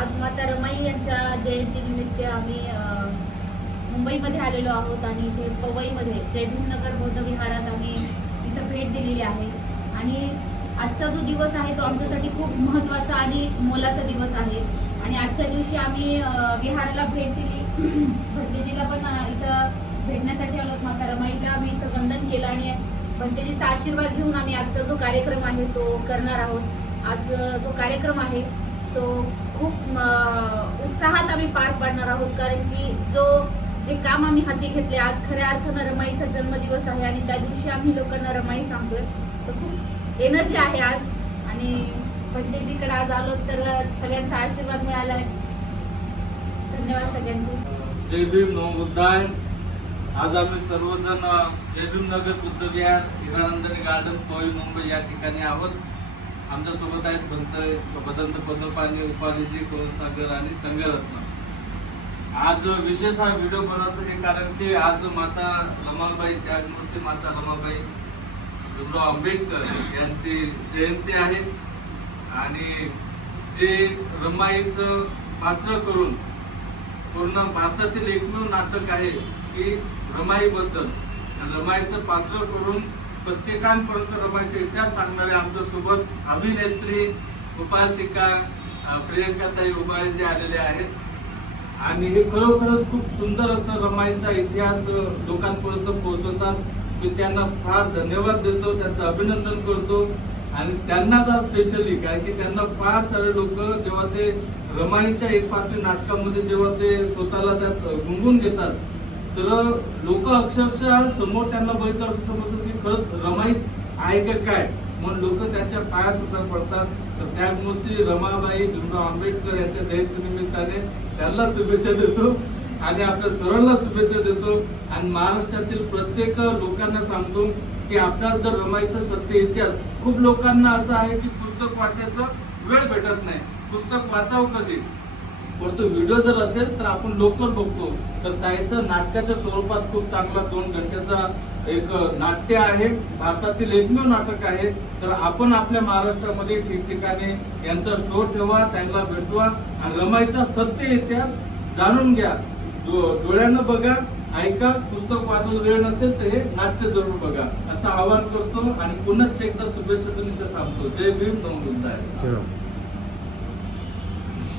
आज माता रमाई यांच्या जयंतीनिमित्त आम्ही मुंबईमध्ये आलेलो आहोत आणि इथे पवईमध्ये जयभीमनगर बौद्धविहारात बौद्ध विहारात आम्ही इथं भेट दिलेली आहे. आणि आजचा जो दिवस आहे तो आमच्यासाठी खूप महत्त्वाचा आणि मोलाचा दिवस आहे. आणि आजच्या दिवशी आम्ही विहाराला भेट दिली. भंतेजीला पण इथं भेटण्यासाठी आलो माता रमाईला आम्ही इथं वंदन केलं आणि भंतेजीचा आशीर्वाद घेऊन आम्ही आजचा जो कार्यक्रम आहे तो करणार आहोत. आज जो कार्यक्रम आहे तो खूप उत्साहात आम्ही पार पाडणार आहोत. कारण की जो जे काम आम्ही हाती घेतले आज खऱ्या अर्थानं रमाईचा जन्मदिवस आहे आणि त्या दिवशी आम्ही लोकांना रमाई सांगतोय. तर खूप एनर्जी आहे आज. आणि पंडितजीकडे आज आलो तर सगळ्यांचा आशीर्वाद मिळाला धन्यवाद सगळ्यांचे. जय भीम नवबुद्धाय आज आम्ही सर्वजण जय भीम नगर बुद्ध विहार हिरानंदनी गार्डन कोई मुंबई या ठिकाणी आहोत. आमच्यासोबत आहेत भंत बदंत पद्मपाणी उपाधीजी कोळसागर आणि संघरत्न. आज विशेष हा व्हिडिओ बनवायचं हे कारण की आज माता रमाबाई त्यागमूर्ती माता रमाबाई भीमराव आंबेडकर यांची जयंती आहे. आणि जे रमाईचं पात्र करून पूर्ण भारतातील एकमेव नाटक आहे की रमाईबद्दल. रमाईचं पात्र करून प्रत्येकांपर्यंत रमायचे इतिहास सांगणारे आमच्यासोबत अभिनेत्री उपासिका प्रियंका प्रियंकाताई उबाळे जे आलेले आहेत. आणि हे खरोखरच खूप सुंदर असं रमाईचा इतिहास लोकांपर्यंत पोहोचवतात. मी त्यांना फार धन्यवाद देतो त्यांचं अभिनंदन करतो. आणि त्यांनाच आज स्पेशली कारण की त्यांना फार सारे लोक जेव्हा ते रमाईच्या एक पात्री नाटकामध्ये जेव्हा ते स्वतःला त्यात गुंगून घेतात तर लोक अक्षरशः समोर त्यांना बघितलं असं समजतं की खरंच रमाईत आहे का काय? म्हणून लोक त्यांच्या पाया सुद्धा पडतात. तर त्यागमूर्ती रमाबाई भीमराव आंबेडकर यांच्या जयंती निमित्ताने त्यांना शुभेच्छा देतो आणि आपल्या सर्वांना शुभेच्छा देतो. आणि महाराष्ट्रातील प्रत्येक लोकांना सांगतो की आपल्याला जर रमाईचा सत्य इतिहास खूप लोकांना असं आहे की पुस्तक वाचायचा वेळ भेटत नाही. पुस्तक वाचावं कधी? परंतु व्हिडिओ जर असेल तर आपण लवकर बघतो. तर त्याचं नाटकाच्या स्वरूपात खूप चांगला दोन घंट्याचा एक नाट्य आहे. भारतातील एकमेव नाटक आहे. तर आपण आपल्या महाराष्ट्रामध्ये ठिकठिकाणी यांचा शो ठेवा त्यांना भेटवा आणि रमाईचा सत्य इतिहास जाणून घ्या. डोळ्यानं बघा ऐका पुस्तक वाचायला वेळ नसेल तर हे नाट्य जरूर बघा. असं आवाहन करतो आणि पुन्हा एकदा शुभेच्छा थांबतो. जय भीम नमो